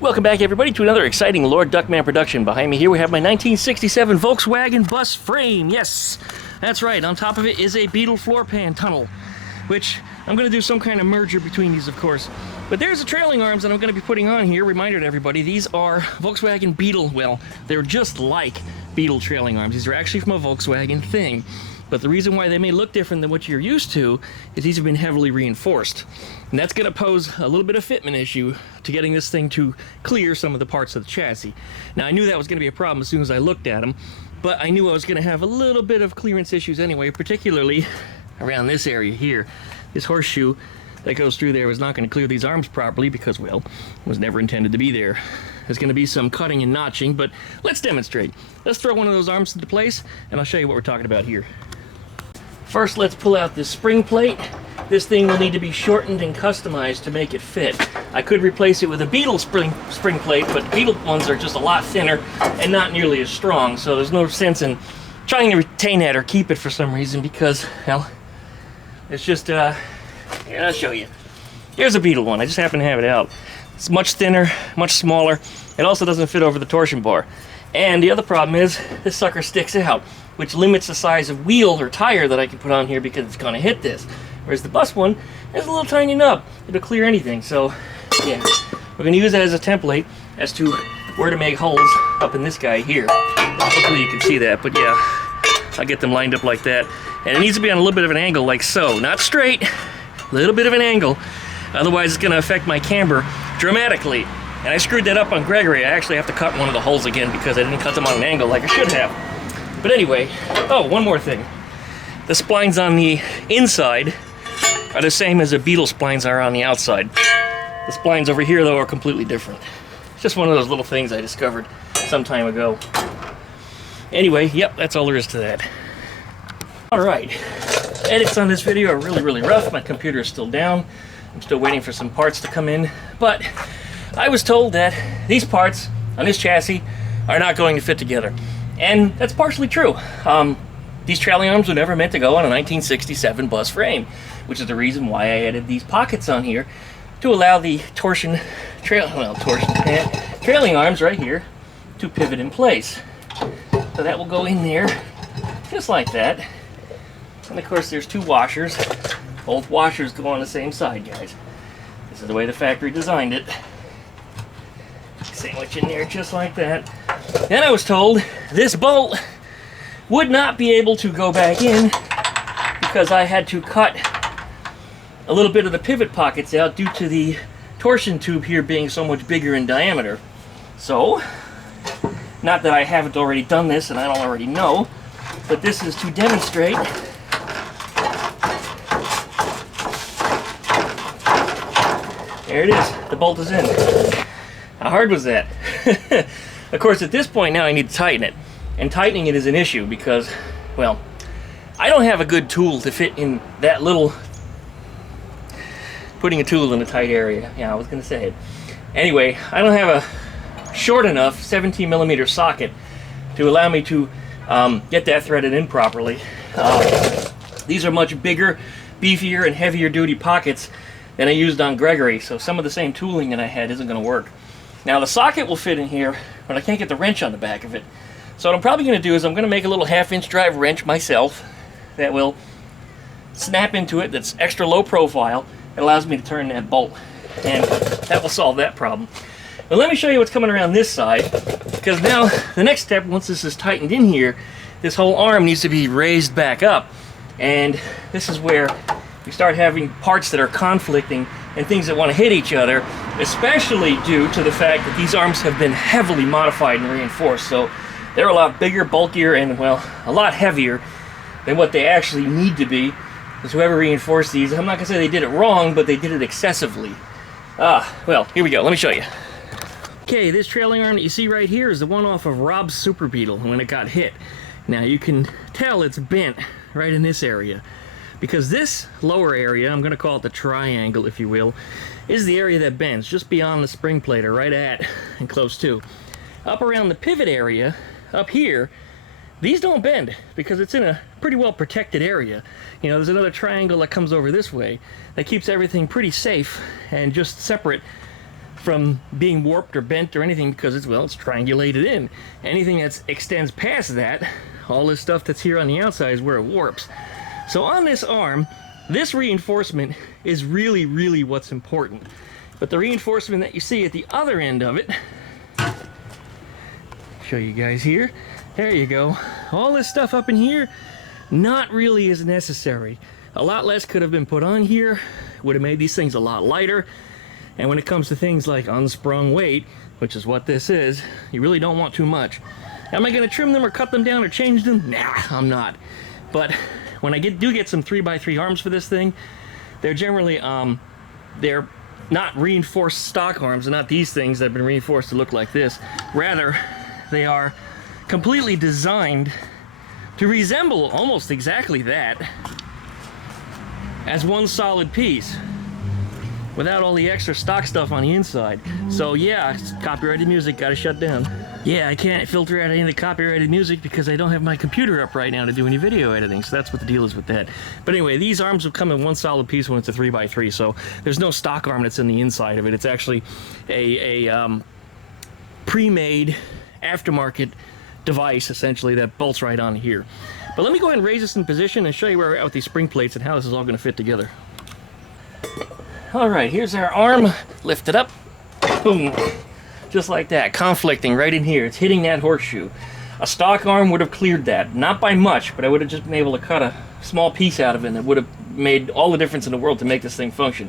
Welcome back, everybody, to another exciting Lord Duckman production. Behind me here we have my 1967 Volkswagen bus frame. Yes, that's right. On top of it is a Beetle floor pan tunnel, which I'm going to do some kind of merger between these, of course. But there's the trailing arms that I'm going to be putting on here. Reminder to everybody, these are Volkswagen Beetle. Well, they're just like Beetle trailing arms. These are actually from a Volkswagen thing. But the reason why they may look different than what you're used to is these have been heavily reinforced. And that's going to pose a little bit of fitment issue to getting this thing to clear some of the parts of the chassis. Now, I knew that was going to be a problem as soon as I looked at them, but I knew I was going to have a little bit of clearance issues anyway, particularly around this area here. This horseshoe that goes through there was not going to clear these arms properly because, well, it was never intended to be there. There's going to be some cutting and notching, but let's demonstrate. Let's throw one of those arms into place, and I'll show you what we're talking about here. First, let's pull out this spring plate. This thing will need to be shortened and customized to make it fit. I could replace it with a Beetle spring plate, but Beetle ones are just a lot thinner and not nearly as strong, so there's no sense in trying to retain that or keep it for some reason because, well, it's just, here, I'll show you. Here's a Beetle one. I just happen to have it out. It's much thinner, much smaller. It also doesn't fit over the torsion bar. And the other problem is this sucker sticks out, which limits the size of wheel or tire that I can put on here because it's going to hit this. Whereas the bus one is a little tiny nub. It'll clear anything. So, yeah, we're going to use that as a template as to where to make holes up in this guy here. Hopefully you can see that, but yeah, I'll get them lined up like that. And it needs to be on a little bit of an angle like so. Not straight, a little bit of an angle. Otherwise, it's going to affect my camber dramatically. And I screwed that up on Gregory. I actually have to cut one of the holes again because I didn't cut them on an angle like I should have. But anyway, oh, one more thing. The splines on the inside are the same as the Beetle splines are on the outside. The splines over here, though, are completely different. It's just one of those little things I discovered some time ago. Anyway, yep, that's all there is to that. Alright, edits on this video are really rough. My computer is still down. I'm still waiting for some parts to come in. But I was told that these parts on this chassis are not going to fit together. And that's partially true. These trailing arms were never meant to go on a 1967 bus frame, which is the reason why I added these pockets on here to allow the trailing arms right here to pivot in place. So that will go in there just like that. And of course there's two washers. Both washers go on the same side, guys. This is the way the factory designed it. Sandwich in there just like that. And I was told this bolt would not be able to go back in because I had to cut a little bit of the pivot pockets out due to the torsion tube here being so much bigger in diameter. So, not that I haven't already done this and I don't already know, but this is to demonstrate there it is. The bolt is in. How hard was that? Of course, at this point now I need to tighten it. And tightening it is an issue because, well, I don't have a good tool to fit in that little... Putting a tool in a tight area. Yeah, I was going to say it. Anyway, I don't have a short enough 17mm socket to allow me to get that threaded in properly. These are much bigger, beefier, and heavier duty pockets than I used on Gregory, so some of the same tooling that I had isn't going to work. Now the socket will fit in here, but I can't get the wrench on the back of it. So what I'm probably going to do is I'm going to make a little 1/2-inch drive wrench myself that will snap into it, that's extra low profile. It allows me to turn that bolt, and that will solve that problem. But let me show you what's coming around this side, because now the next step, once this is tightened in here, this whole arm needs to be raised back up, and this is where we start having parts that are conflicting and things that want to hit each other, especially due to the fact that these arms have been heavily modified and reinforced. So they're a lot bigger, bulkier, and, well, a lot heavier than what they actually need to be. Because whoever reinforced these, I'm not going to say they did it wrong, but they did it excessively. Well, here we go. Let me show you. Okay, this trailing arm that you see right here is the one off of Rob's Super Beetle when it got hit. Now you can tell it's bent right in this area. Because this lower area, I'm going to call it the triangle, if you will, is the area that bends, just beyond the spring plate, or right at and close to. Up around the pivot area, up here, these don't bend because it's in a pretty well protected area. You know, there's another triangle that comes over this way that keeps everything pretty safe and just separate from being warped or bent or anything, because it's, well, it's triangulated in. Anything that extends past that, all this stuff that's here on the outside is where it warps. So on this arm, this reinforcement is really, really what's important. But the reinforcement that you see at the other end of it, show you guys here, there you go. All this stuff up in here, not really as necessary. A lot less could have been put on here, would have made these things a lot lighter. And when it comes to things like unsprung weight, which is what this is, you really don't want too much. Am I going to trim them or cut them down or change them? Nah, I'm not. But when I do get some 3x3 arms for this thing, they're generally, they're not reinforced stock arms, and not these things that have been reinforced to look like this. Rather, they are completely designed to resemble almost exactly that as one solid piece, without all the extra stock stuff on the inside. So yeah, copyrighted music, gotta shut down. Yeah, I can't filter out any of the copyrighted music because I don't have my computer up right now to do any video editing, so that's what the deal is with that. But anyway, these arms will come in one solid piece when it's a 3x3, so there's no stock arm that's in the inside of it. It's actually a pre-made aftermarket device, essentially, that bolts right on here. But let me go ahead and raise this in position and show you where we're at with these spring plates and how this is all going to fit together. Alright, here's our arm, lifted up, boom, just like that, conflicting right in here. It's hitting that horseshoe. A stock arm would have cleared that, not by much, but I would have just been able to cut a small piece out of it, and it would have made all the difference in the world to make this thing function.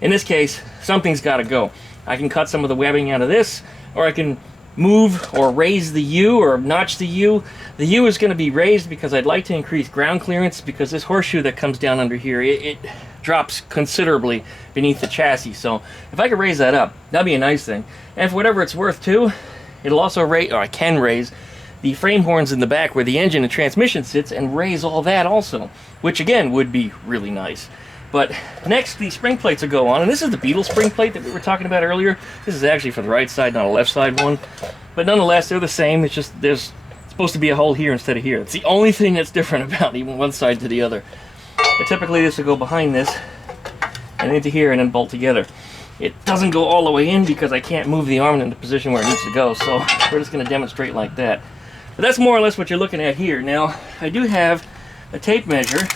In this case, something's got to go. I can cut some of the webbing out of this, or I can move or raise the U or notch the U. The U is going to be raised because I'd like to increase ground clearance, because this horseshoe that comes down under here, it drops considerably beneath the chassis. So if I could raise that up, that'd be a nice thing. And for whatever it's worth too, it'll also raise, or I can raise, the frame horns in the back where the engine and transmission sits, and raise all that also, which again would be really nice. But next, the spring plates will go on, and this is the Beetle spring plate that we were talking about earlier. This is actually for the right side, not a left side one. But nonetheless, they're the same. It's just there's supposed to be a hole here instead of here. It's the only thing that's different about even one side to the other. But typically this will go behind this and into here and then bolt together. It doesn't go all the way in because I can't move the arm into the position where it needs to go, so we're just going to demonstrate like that. But that's more or less what you're looking at here. Now, I do have a tape measure,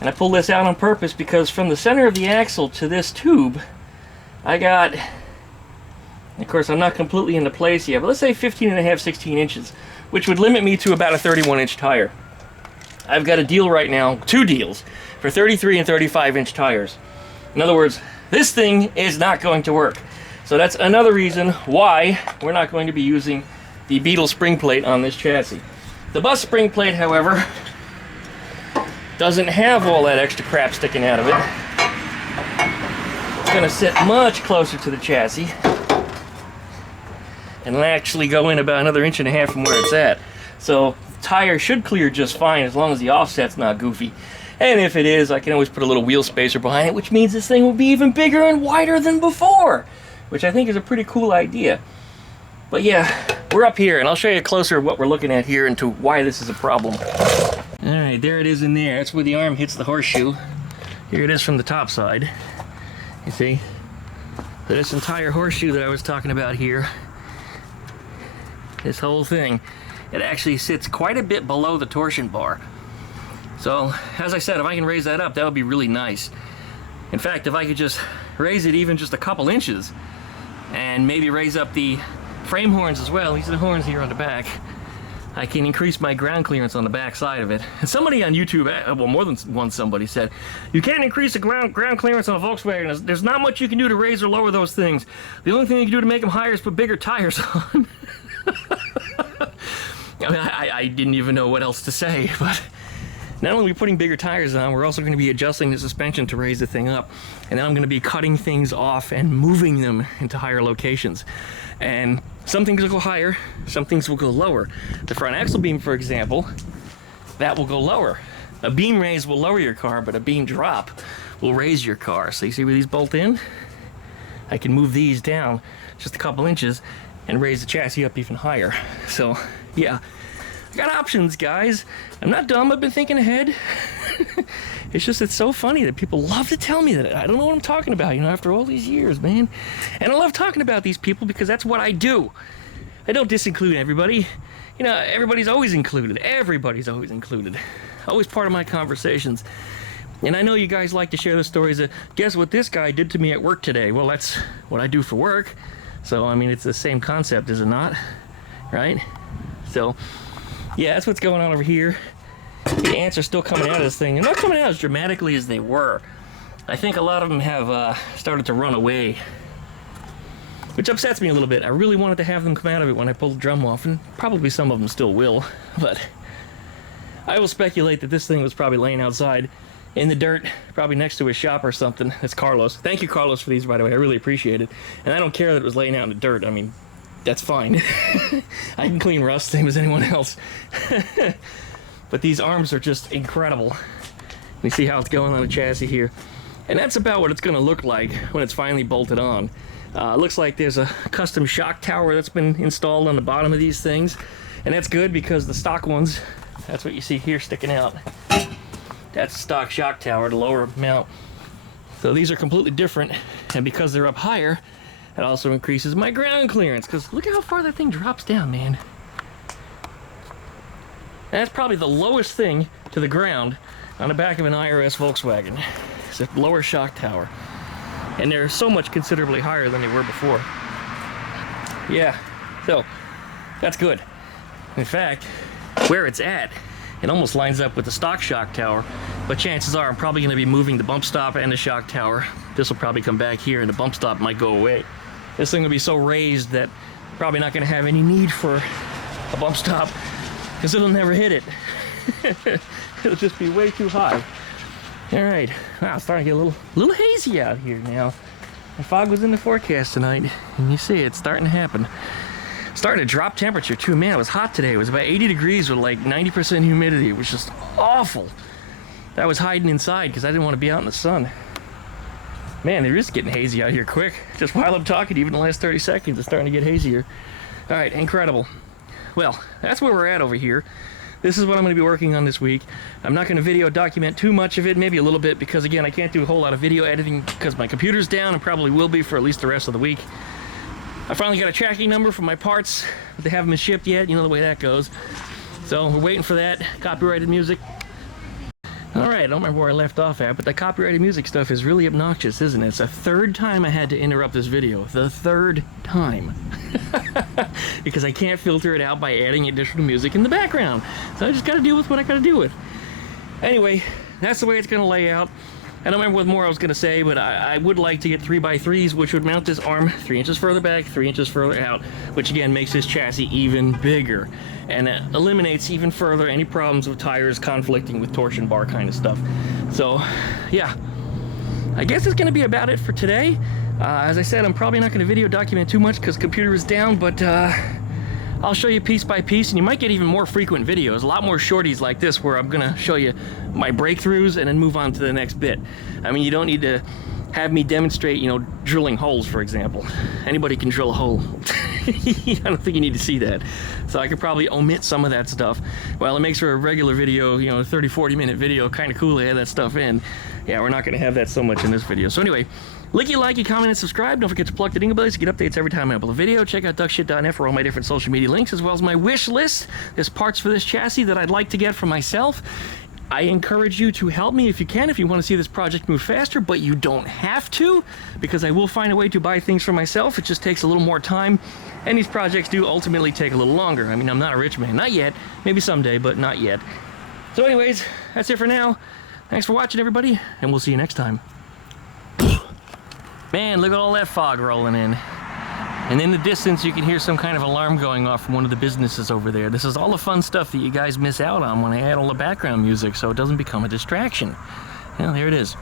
and I pulled this out on purpose because from the center of the axle to this tube, I got, of course I'm not completely into place yet, but let's say 15.5, 16 inches, which would limit me to about a 31-inch tire. I've got a deal right now, two deals, for 33 and 35-inch tires. In other words, this thing is not going to work. So that's another reason why we're not going to be using the Beetle spring plate on this chassis. The bus spring plate, however, doesn't have all that extra crap sticking out of it. It's going to sit much closer to the chassis and it'll actually go in about another 1.5 inches from where it's at. So the tire should clear just fine as long as the offset's not goofy. And if it is, I can always put a little wheel spacer behind it, which means this thing will be even bigger and wider than before, which I think is a pretty cool idea. But yeah, we're up here, and I'll show you closer what we're looking at here and to why this is a problem. Alright, there it is in there. That's where the arm hits the horseshoe. Here it is from the top side. You see? So this entire horseshoe that I was talking about here, this whole thing, it actually sits quite a bit below the torsion bar. So, as I said, if I can raise that up, that would be really nice. In fact, if I could just raise it even just a couple inches, and maybe raise up the frame horns as well, these are the horns here on the back, I can increase my ground clearance on the back side of it. And somebody on YouTube, well, more than one somebody said, you can't increase the ground clearance on a Volkswagen. There's not much you can do to raise or lower those things. The only thing you can do to make them higher is put bigger tires on. I mean, I didn't even know what else to say, but not only are we putting bigger tires on, we're also going to be adjusting the suspension to raise the thing up. And then I'm going to be cutting things off and moving them into higher locations. And some things will go higher, some things will go lower. The front axle beam, for example, that will go lower. A beam raise will lower your car, but a beam drop will raise your car. So you see where these bolt in? I can move these down just a couple inches and raise the chassis up even higher. So yeah, got options, guys. I'm not dumb. I've been thinking ahead. It's just, it's so funny that people love to tell me that I don't know what I'm talking about, you know, after all these years, man. And I love talking about these people because that's what I do. I don't disinclude everybody. You know, everybody's always included. Everybody's always included. Always part of my conversations. And I know you guys like to share the stories of, guess what this guy did to me at work today? Well, that's what I do for work. So, I mean, it's the same concept, is it not? Right? So, yeah, that's what's going on over here. The ants are still coming out of this thing. They're not coming out as dramatically as they were. I think a lot of them have started to run away, which upsets me a little bit. I really wanted to have them come out of it when I pulled the drum off, and probably some of them still will. But I will speculate that this thing was probably laying outside in the dirt, probably next to his shop or something. That's Carlos. Thank you, Carlos, for these, by the way. I really appreciate it. And I don't care that it was laying out in the dirt. I mean, that's fine. I can clean rust, same as anyone else. But these arms are just incredible. You see how it's going on the chassis here. And that's about what it's going to look like when it's finally bolted on. Looks like there's a custom shock tower that's been installed on the bottom of these things. And that's good because the stock ones, that's what you see here sticking out. That's the stock shock tower, the lower mount. So these are completely different. And because they're up higher, it also increases my ground clearance. Because look at how far that thing drops down, man. And that's probably the lowest thing to the ground on the back of an IRS Volkswagen. It's a lower shock tower. And they're so much considerably higher than they were before. Yeah, so that's good. In fact, where it's at, it almost lines up with the stock shock tower, but chances are I'm probably going to be moving the bump stop and the shock tower. This will probably come back here and the bump stop might go away. This thing will be so raised that I'm probably not going to have any need for a bump stop, because it'll never hit it. It'll just be way too high. All right, wow, it's starting to get a little hazy out here now. The fog was in the forecast tonight, and you see it's starting to happen. Starting to drop temperature too. Man, it was hot today. It was about 80 degrees with like 90% humidity. It was just awful. I was hiding inside because I didn't want to be out in the sun. Man, they're just getting hazy out here quick. Just while I'm talking, even the last 30 seconds, it's starting to get hazier. All right, incredible. Well, that's where we're at over here. This is what I'm going to be working on this week. I'm not going to video document too much of it, maybe a little bit, because again, I can't do a whole lot of video editing because my computer's down and probably will be for at least the rest of the week. I finally got a tracking number for my parts, but they haven't been shipped yet. You know the way that goes. So we're waiting for that. Copyrighted music. All right, I don't remember where I left off at, but the copyrighted music stuff is really obnoxious, isn't it? It's the third time I had to interrupt this video. The third time. Because I can't filter it out by adding additional music in the background. So I just got to deal with what I got to deal with. Anyway, that's the way it's going to lay out. I don't remember what more I was going to say, but I would like to get 3x3s, which would mount this arm 3 inches further back, 3 inches further out, which again makes this chassis even bigger. And it eliminates even further any problems with tires conflicting with torsion bar kind of stuff. So, yeah. I guess it's going to be about it for today. As I said, I'm probably not going to video document too much because the computer is down, but I'll show you piece by piece, and you might get even more frequent videos, a lot more shorties like this where I'm going to show you my breakthroughs and then move on to the next bit. I mean, you don't need to have me demonstrate, you know, drilling holes, for example. Anybody can drill a hole. I don't think you need to see that. So I could probably omit some of that stuff. Well, it makes for a regular video, you know, a 30-40 minute video, kind of cool to add that stuff in. Yeah, we're not going to have that so much in this video. So anyway, like, comment, and subscribe. Don't forget to plug the dingle bells to get updates every time I upload a video. Check out duckshit.net for all my different social media links, as well as my wish list. There's parts for this chassis that I'd like to get for myself. I encourage you to help me if you can, if you want to see this project move faster, but you don't have to, because I will find a way to buy things for myself. It just takes a little more time, and these projects do ultimately take a little longer. I mean, I'm not a rich man. Not yet. Maybe someday, but not yet. So anyways, that's it for now. Thanks for watching, everybody, and we'll see you next time. Man, look at all that fog rolling in. And in the distance, you can hear some kind of alarm going off from one of the businesses over there. This is all the fun stuff that you guys miss out on when I add all the background music, so it doesn't become a distraction. Well, there it is.